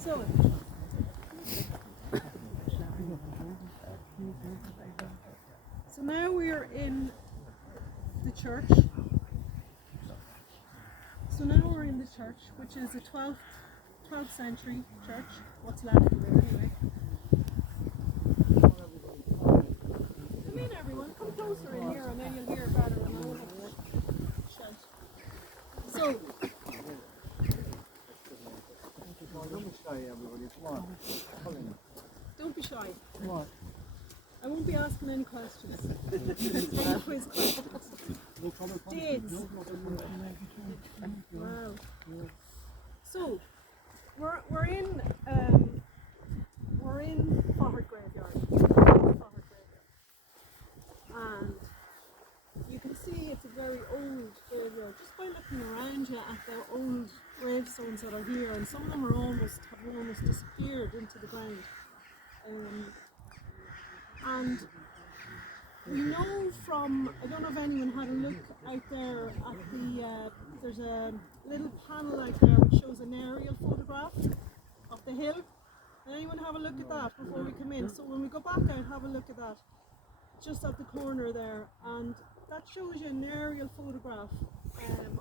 So, so now we're in the church. So now we're in the church, which is a 12th century church. What's left of it anyway. Come in, everyone. Come closer in here, and then you'll hear better. And I won't have to shout. So. Don't be shy. What? I won't be asking any questions. Any quiz questions. Dates. Wow. So we're in Faughart graveyard. And you can see it's a very old graveyard just by looking around you at the old gravestones that are here, and some of them have almost disappeared into the ground. And we know from, I don't know if anyone had a look out there at the, there's a little panel out there which shows an aerial photograph of the hill. Did anyone have a look at that before we come in? So when we go back out, have a look at that, just at the corner there, and that shows you an aerial photograph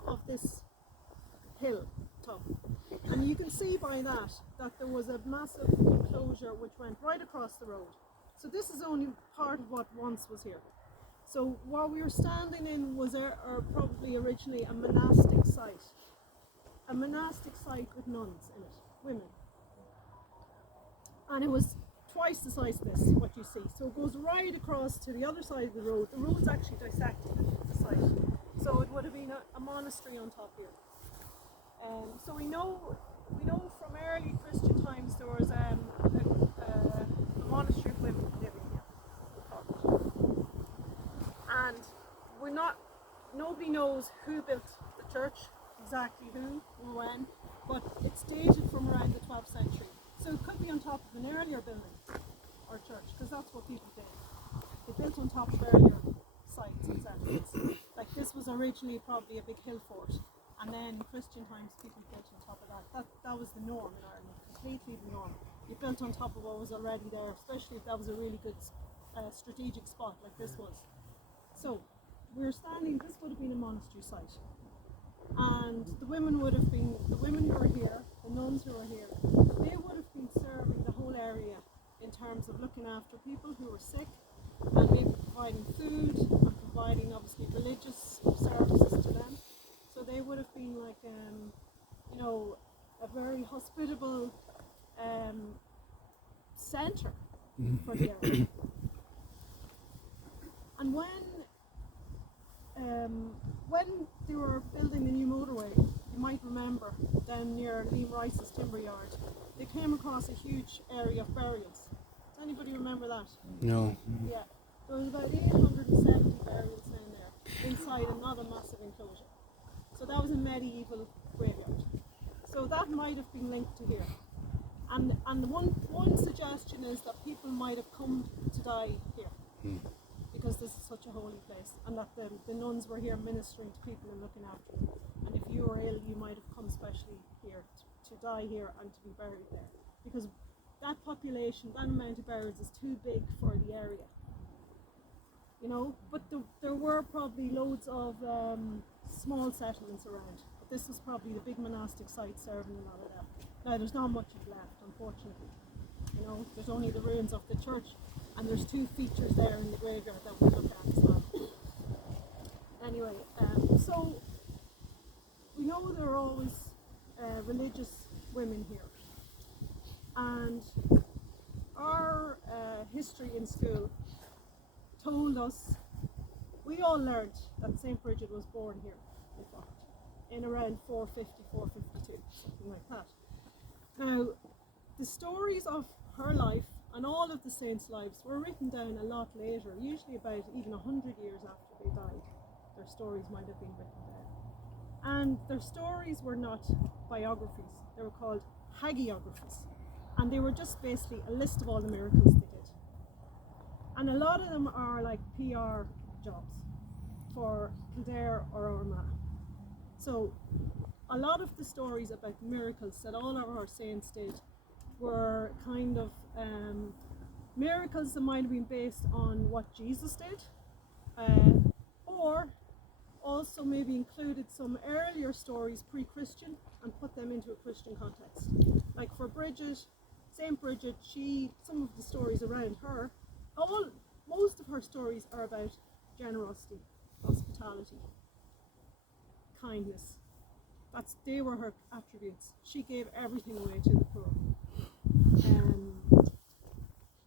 of this hill top. And you can see by that there was a massive enclosure which went right across the road. So this is only part of what once was here. So what we were standing in was probably originally a monastic site. A monastic site with nuns in it, women. And it was twice the size of this, what you see. So it goes right across to the other side of the road. The road's actually dissected the site. So it would have been a monastery on top here. So we know from early Christian times there was a monastery of women living here. And nobody knows who built the church, exactly who or when, but it's dated from around the 12th century. So it could be on top of an earlier building or church, because that's what people did. They built on top of earlier sites and settlements. Like this was originally probably a big hill fort, and then in Christian times people built on top of that. That was the norm in Ireland, completely the norm. You built on top of what was already there, especially if that was a really good strategic spot like this was. So we're standing, this would have been a monastery site. And the women who were here, the nuns who were here, they would have been serving the whole area in terms of looking after people who were sick and maybe providing food and providing obviously religious services to them. So they would have been like, a very hospitable centre for the area. And when they were building the new motorway, you might remember down near Liam Rice's timber yard, they came across a huge area of burials. Does anybody remember that? No. Yeah. There was about 870 burials down there inside another massive enclosure. So that was a medieval graveyard. So that might have been linked to here. And one suggestion is that people might have come to die here. Because this is such a holy place, and that the nuns were here ministering to people and looking after them. And if you were ill, you might have come especially here to die here and to be buried there. Because that population, that amount of burials is too big for the area. But there were probably loads of small settlements around. But this was probably the big monastic site serving a lot of that. Now there's not much left, unfortunately. There's only the ruins of the church. And there's two features there in the graveyard that we'll look at as well. Anyway, so we know there are always religious women here. And our history in school told us, we all learned that St. Bridget was born here in Faughart in around 450, 452, something like that. Now, the stories of her life and all of the saints' lives were written down a lot later, usually about even 100 years after they died. Their stories might have been written down. And their stories were not biographies, they were called hagiographies. And they were just basically a list of all the miracles they did. And a lot of them are like PR jobs for Kildare or Armagh. So a lot of the stories about miracles that all of our saints did were kind of miracles that might have been based on what Jesus did, or also maybe included some earlier stories pre-Christian and put them into a Christian context. Like for Bridget, Saint Bridget, some of the stories around her, most of her stories are about generosity, hospitality, kindness. They were her attributes. She gave everything away to the poor.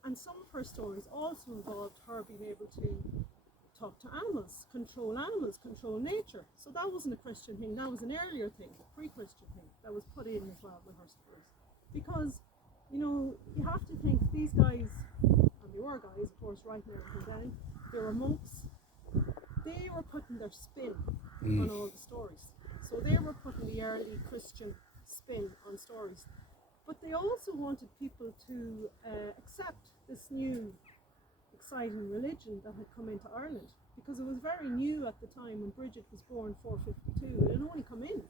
And some of her stories also involved her being able to talk to animals, control nature. So that wasn't a Christian thing, that was an earlier thing, a pre-Christian thing that was put in as well with her stories. Because, you have to think these guys, and they were guys, of course, writing everything down, they were monks, they were putting their spin on all the stories. So they were putting the early Christian spin on stories. But they also wanted people to accept this new exciting religion that had come into Ireland, because it was very new at the time when Bridget was born 452. It had only come in,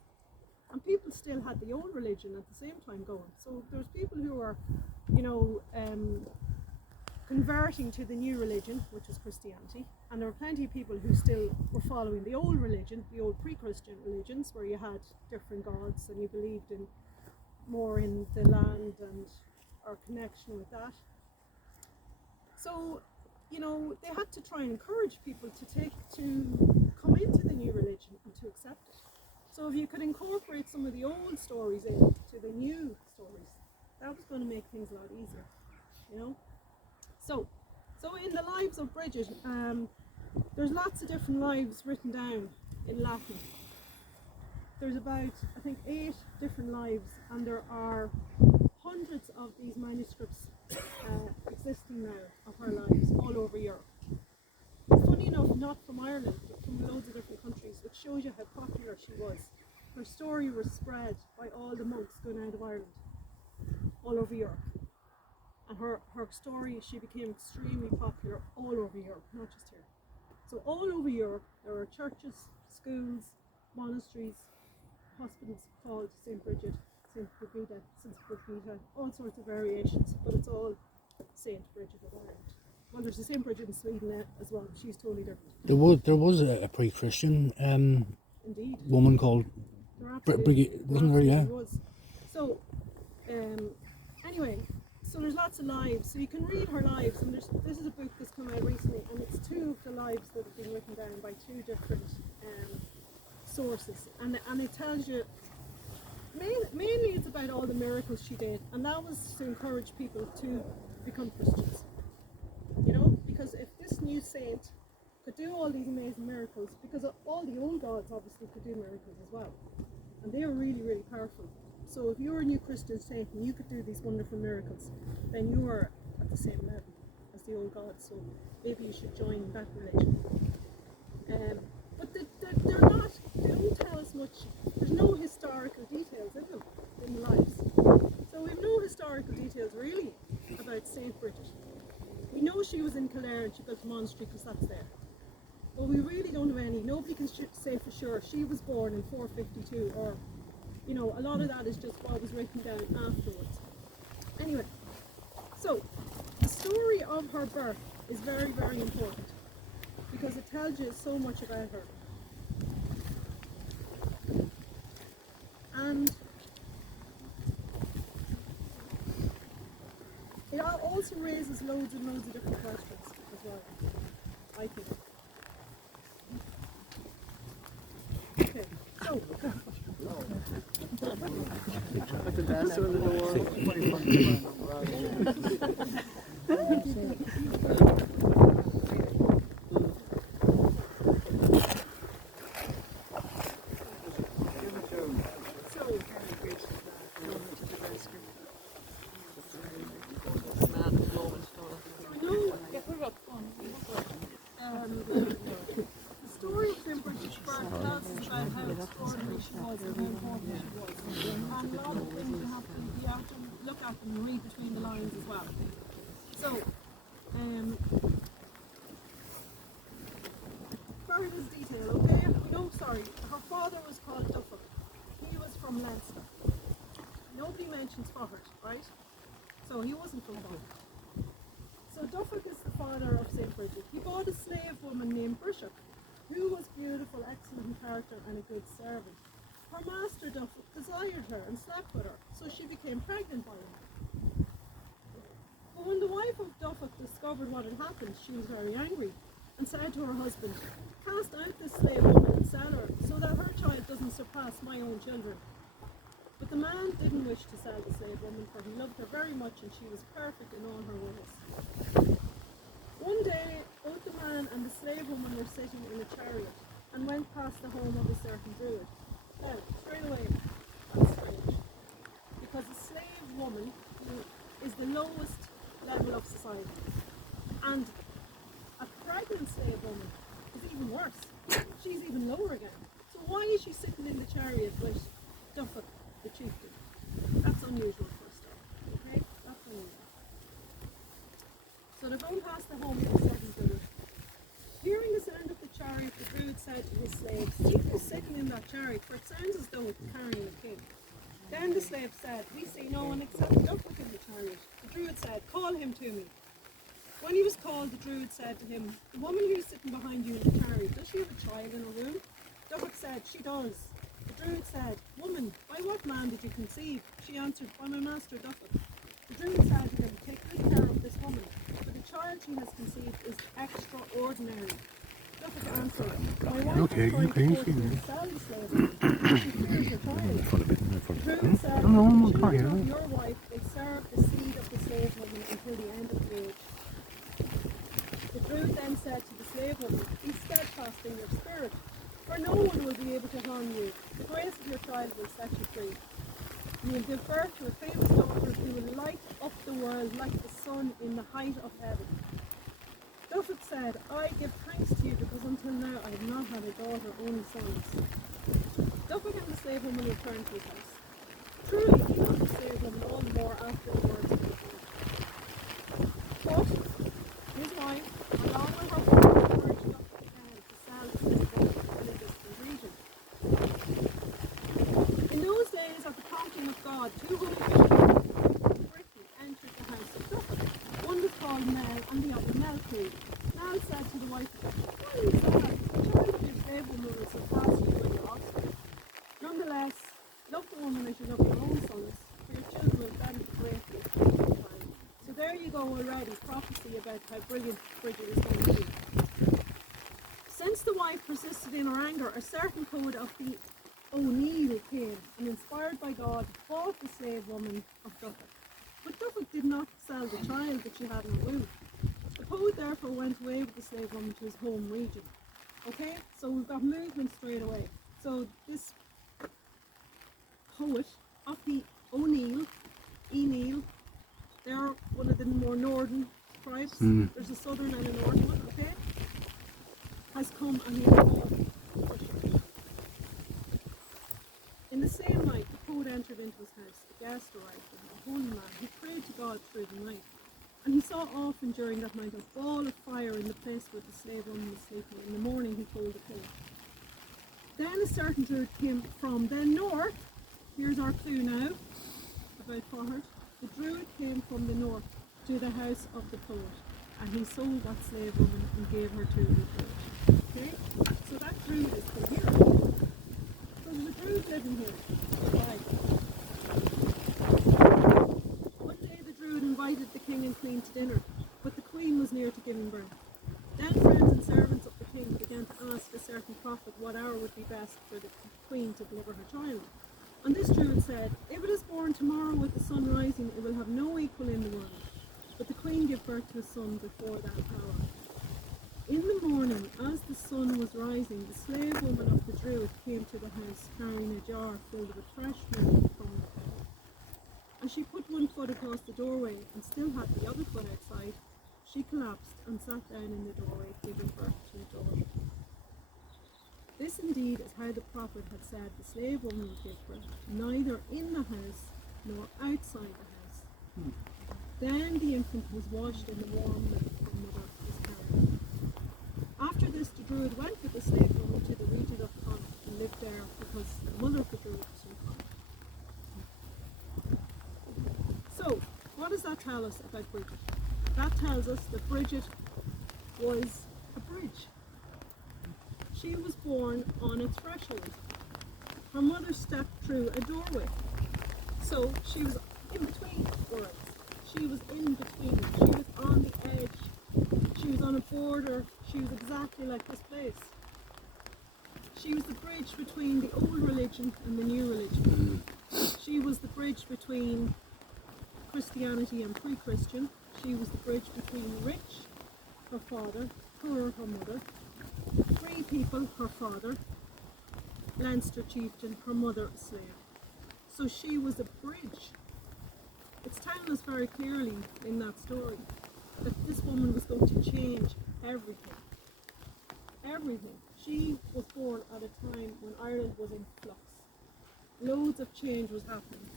and people still had the old religion at the same time going. So there's people who were, converting to the new religion, which was Christianity, and there were plenty of people who still were following the old religion, the old pre-Christian religions, where you had different gods and you believed in more in the land and our connection with that. So, they had to try and encourage people to come into the new religion and to accept it. So if you could incorporate some of the old stories into the new stories, that was going to make things a lot easier, So in the lives of Bridget, there's lots of different lives written down in Latin. There's about, I think, 8 different lives, and there are hundreds of these manuscripts existing now of her lives all over Europe. Funny enough, not from Ireland, but from loads of different countries, which shows you how popular she was. Her story was spread by all the monks going out of Ireland, all over Europe. And her story, she became extremely popular all over Europe, not just here. So all over Europe, there are churches, schools, monasteries, hospitals called St. Bridget, St. Brigitte, all sorts of variations, but it's all St. Bridget of Ireland. Well, there's a St. Bridget in Sweden as well, but she's totally different. There was a pre-Christian Indeed. woman called Brigitte, wasn't there? Yeah. Was. So, anyway, so there's lots of lives. So you can read her lives, and this is a book that's come out recently, and it's 2 of the lives that have been written down by 2 different sources, and it tells you mainly it's about all the miracles she did, and that was to encourage people to become Christians. Because if this new saint could do all these amazing miracles, because all the old gods obviously could do miracles as well, and they were really, really powerful. So if you were a new Christian saint and you could do these wonderful miracles, then you were at the same level as the old gods. So maybe you should join that religion. But they're not. They don't tell us much. There's no historical details in them, in the lives. So we have no historical details really about Saint Bridget. We know she was in Kildare and she built a monastery because that's there. But we really don't have any. Nobody can say for sure she was born in 452, or a lot of that is just what was written down afterwards. Anyway, so the story of her birth is very, very important because it tells you so much about her. And it also raises loads and loads of different questions as well, I think. Okay, so and read between the lines as well. So, very little detail, okay? Her father was called Duffer. He was from Leinster. Nobody mentions Faughart, right? So he wasn't from Dundalk. So Duffolk is the father of St. Bridget. He bought a slave woman named Bridget, who was beautiful, excellent in character and a good servant. Her master Duffolk desired her and slept with her, so she became pregnant by him. But when the wife of Duffolk discovered what had happened, she was very angry and said to her husband, "Cast out this slave woman and sell her, so that her child doesn't surpass my own children." But the man didn't wish to sell the slave woman, for he loved her very much and she was perfect in all her ways. One day, both the man and the slave woman were sitting in a chariot and went past the home of a certain druid. Now, straight away, that's strange, because a slave woman is the lowest level of society, and a pregnant slave woman is even worse. She's even lower again. So why is she sitting in the chariot with Duffolk, the chieftain? That's unusual for a start, okay? That's unusual. So they're going past the home of the certain druid. Hearing the sound of the chariot, the druid said to his slaves, "See who's sitting in that chariot, for it sounds as though it's carrying a king." Then the slaves said, "We see no one except Duffolk in the chariot." The druid said, "Call him to me." When he was called, the druid said to him, "The woman who is sitting behind you in the chariot, does she have a child in her womb?" Duffolk said, "She does." The druid said, "Woman, by what man did you conceive?" She answered, "By my master Duffolk." The druid said to him, "Take good care of this woman, for the child she has conceived is extraordinary." Duffolk answered, "My wife Okay, is trying okay, to force see me you. to sell the slave woman. She fears her child." The druid said, No, I'm not "The talking. children of your wife will serve the seed of the slave woman until the end of the age." The druid then said to the slave woman, "Be steadfast in your spirit, for no one will be able to harm you. The grace of your child will set you free. You will give birth to a famous daughter who will light up the world like the sun in the height of heaven." Duffolk said, "I give thanks to you because until now I have not had a daughter, only sons." Duffolk and the slave woman returned to his house. Truly, he loved the slave woman all the more after the words of the druid. But his wife, along with her father, encouraged Duffolk again to sell the slave woman in a distant region. In those days, at the prompting of God, two holy fishermen from Britain entered the house of Duffolk. One was called Mel and the other Melchu. Mel said to the wife of Duffolk, "Why are you sad? The child of your slave woman will surpass you in your offspring. Nonetheless, love the woman as you love your own sons, for your children will benefit greatly from your time." So there you go already, prophecy about how brilliant Bridget is going to be. Since the wife persisted in her anger, a certain poet of the O'Neill came and, inspired by God, bought the slave woman of Duffolk. But Duffolk did not sell the child that she had in her womb. The poet therefore went away with the slave woman to his home region. Okay, so we've got movement straight away. So this poet of the O'Neill, they're one of the more northern tribes. There's a southern and a northern one, okay? Has come and he called Bridget. In the same night, the poet entered into his house. A guest arrived, and a holy man who prayed to God through the night. And he saw often during that night a ball of fire in the place where the slave woman was sleeping. In the morning, he told the king. Then a certain druid came from the north. Here's our clue now about Faughart. The druid came from the north to the house of the poet, and he sold that slave woman and gave her to the poet. Okay? So that druid is from here. So there's a druid living here. Why? One day the druid invited the king and queen to dinner, but the queen was near to giving birth. Then friends and servants of the king began to ask a certain prophet what hour would be best for the queen to deliver her child. And this druid said, "If it is born tomorrow with the sun rising, it will have no equal in the world." But the queen gave birth to a son before that hour. In the morning, as the sun was rising, the slave woman of the druid came to the house carrying a jar filled with fresh milk from the cow. And she put one foot across the doorway and still had the other foot outside. She collapsed and sat down in the doorway, giving birth to a daughter. This indeed is how the prophet had said the slave woman would give birth, neither in the house nor outside the house. Then the infant was washed in the warm milk her mother was carrying. After this, the druid went with the slave woman to the region of Connacht and lived there because the mother of the druid was from Connacht. So, what does that tell us about Bridget? That tells us that Bridget was a bridge. She was born on a threshold. Her mother stepped through a doorway. So she was in between worlds. She was in between. She was on the edge. She was on a border. She was exactly like this place. She was the bridge between the old religion and the new religion. She was the bridge between Christianity and pre-Christian. She was the bridge between the rich, her father, poor, her mother, free people, her father, Leinster chieftain, her mother, a slave. So she was a bridge. It's telling us very clearly in that story that this woman was going to change everything. Everything. She was born at a time when Ireland was in flux. Loads of change was happening.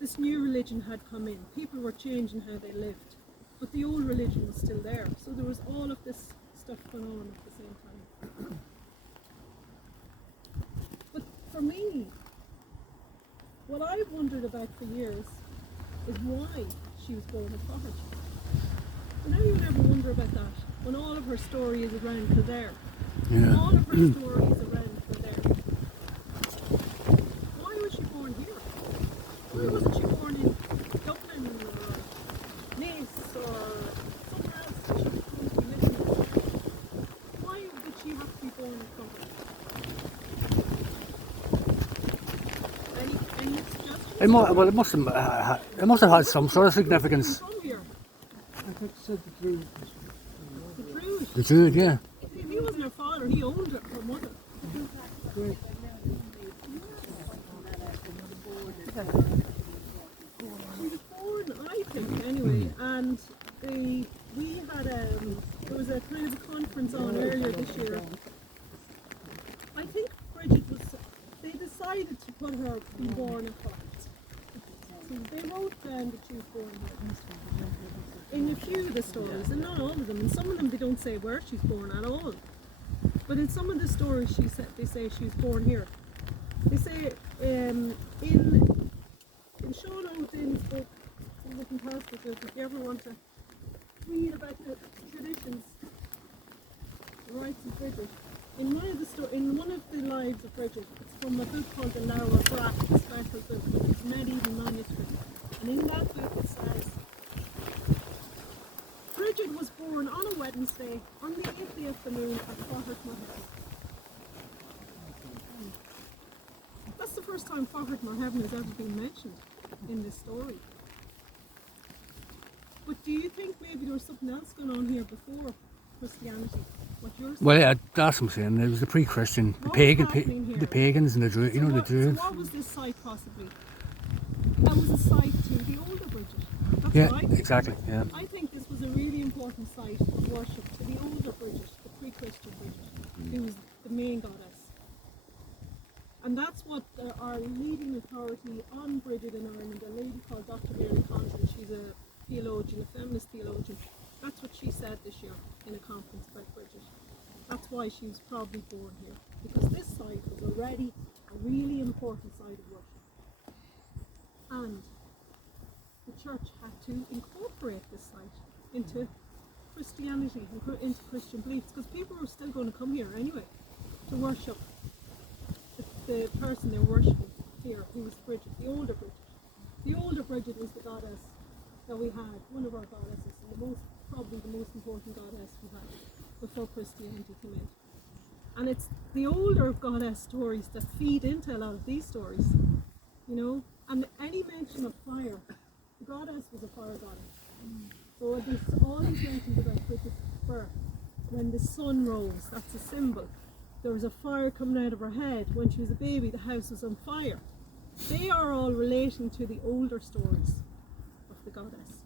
This new religion had come in. People were changing how they lived. But the old religion was still there. So there was all of this stuff going on at the same time. But for me, what I've wondered about for years is why she was born at Faughart. Did anyone ever wonder about that? When all of her story is around Kildare. Yeah. All of her story is around Kildare. Why was she born here? Why wasn't she born in Dublin or Nice or somewhere else that she was going to be living in? Why did she have to be born in Faughart? Any suggestions? It must have had some sort of significance. From here. I think said the Druid. The Druid. The Druid, yeah. He wasn't her father, he owned her mother. Great. She was born, I think, anyway, and we had there was a kind of a conference on earlier this year. I think Bridget they decided to put her be born in Faughart. So they wrote down that she was born here. In a few of the stories, and not all of them, and some of them they don't say where she's born at all. But in some of the stories they say she was born here. They say in Sean O'Dinn's book, it's fantastic, if you ever want to read about the traditions, the rights of Bridget. In one of the lives of Bridget, it's from a book called the Laura Brack, a special book, it's medieval manuscript. And in that book it says, Bridget was born on a Wednesday on the 80th of the moon at Faughart Moorheaven. That's the first time Faughart Moorheaven has ever been mentioned in this story. But do you think maybe there was something else going on here before Christianity? What you're saying? Well, yeah, that's what I'm saying. It was the pre-Christian, the What was happening here? the pagans and the Druid, you know, the Druids. So what was this site possibly? That was a site to the older Bridget. That's Yeah, what I think. exactly, yeah. I think this was a really important site of worship to the older Bridget, the pre-Christian Bridget, who was the main goddess. And that's what our leading authority on Bridget in Ireland, a lady called Dr. Mary Condon, she's a theologian, a feminist theologian. That's what she said this year in a conference about Bridget. That's why she was probably born here, because this site was already a really important site of worship. And the church had to incorporate this site into Christianity, into Christian beliefs, because people were still going to come here anyway to worship the person they were worshipping here, who was Bridget, the older Bridget. The older Bridget was the goddess that we had, one of our goddesses, and probably the most important goddess we had before Christianity came in. And it's the older goddess stories that feed into a lot of these stories, you know. And any mention of fire, the goddess was a fire goddess. So there's all these mentions about Bridget's birth. When the sun rose, that's a symbol. There was a fire coming out of her head. When she was a baby, the house was on fire. They are all relating to the older stories of the goddess.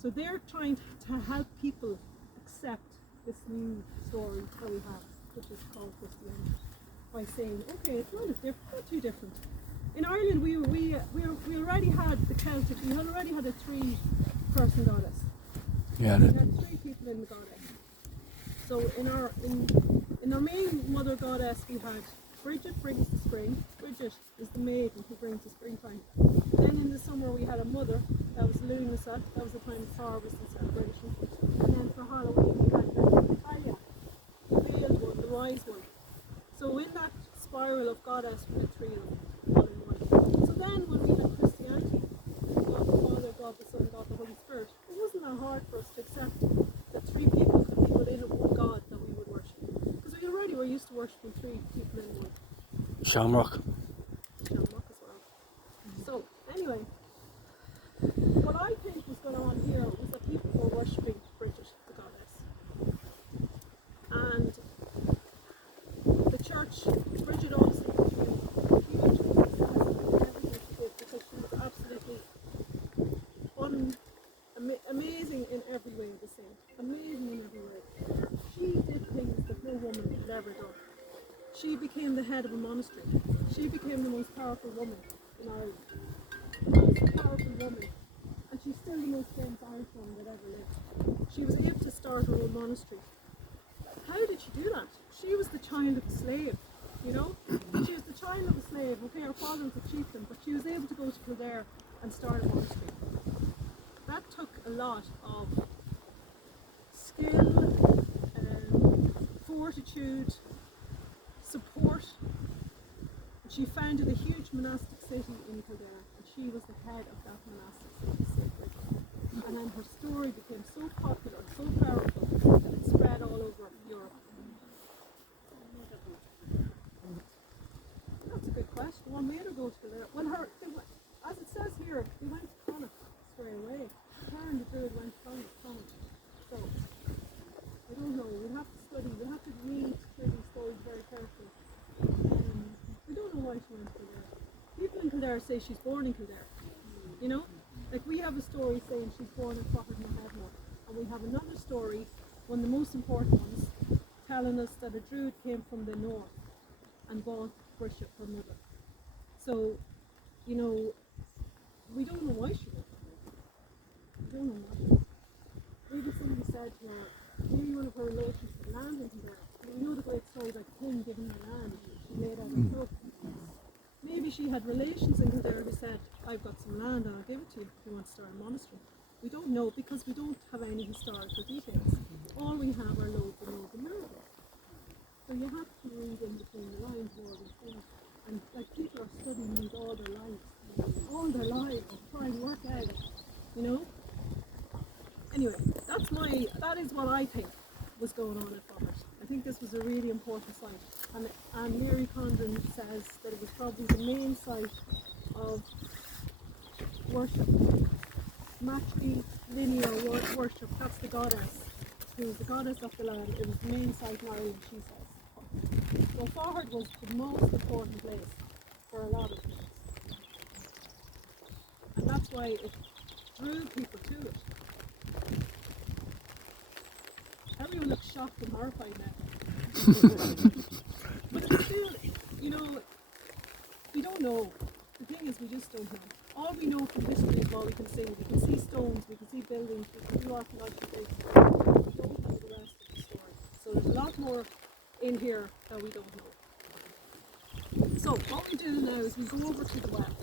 So they're trying to help people accept this new story that we have, which is called Christianity, by saying, okay, it's not as different, not too different. In Ireland, we already had the Celtic. We already had a 3-person goddess. Yeah, We had 3 people in the goddess. So in our main mother goddess, we had Bridget brings the spring. Bridget is the maiden who brings the springtime. Then in the summer we had a mother, that was Lunasa, that was the time of harvest and celebration. And then for Halloween we had the Talia, the veiled one, the wise one. So in that spiral of goddess we had three of them, all in one. So then when we had Christianity, God the Father, God the Son, God the Holy Spirit, it wasn't that hard for us to accept that three people could be within a one God that we would worship. Because we already were used to worshipping three people in one. Shamrock. Shamrock as well. So anyway, what I think was going on here was that people were worshipping Bridget, the goddess. And the church, Bridget obviously was huge success in everything she did because she was absolutely amazing in every way the same. Amazing in every way. She did things that no woman had ever done. She became the head of a monastery. She became the most powerful woman in Ireland. The most powerful woman. And she's still the most famous Irish woman that ever lived. She was able to start her own monastery. How did she do that? She was the child of a slave, you know? She was the child of a slave. Okay, her father was a chieftain, but she was able to go to Kildare and start a monastery. That took a lot of skill, fortitude, support. She founded a huge monastic city in Kildare, and she was the head of that monastic city. And then her story became so popular, so powerful, that it spread all over Europe. That's a good question. What made her go to Kildare? Well, as it says here, they went to Connacht straight away. Her and the Druid went to Connacht. So, I don't know. We'll have to study. We'll have to read through these stories very carefully. We don't know why she went to Kildare. People in Kildare say she's born in Kildare. You know? Like we have a story saying she's born in Faughart and Headmore. And we have another story, one of the most important ones, telling us that a Druid came from the north and bought Bridget, her mother. So, you know, we don't know why she went to Kildare. We don't know why. Maybe somebody said to her, maybe one of her relations had land in Kildare. You know the great story about the king giving her land. She laid out a club. Maybe she had relations in Kildare who said, I've got some land and I'll give it to you if you want to start a monastery. We don't know because we don't have any historical details. All we have are loads and loads of miracles. So you have to read in between the lines more than things. And like people are studying these all their lives, trying to work out, you know? Anyway, that is what I think was going on at Faughart. I think this was a really important site. And Mary Condon says that it was probably the main site of worship. Matri linear worship, that's the goddess, who's the goddess of the land. It was the main site in Ireland, she says. So Faughart was the most important place for a lot of things. And that's why it drew people to it. Everyone looks shocked and horrified now. But it's still, you know, we don't know. The thing is, we just don't know. All we know from history is what we can see. We can see stones, we can see buildings, we can do archaeological digs. We don't know the rest of the story. So there's a lot more in here that we don't know. So what we do now is we go over to the well.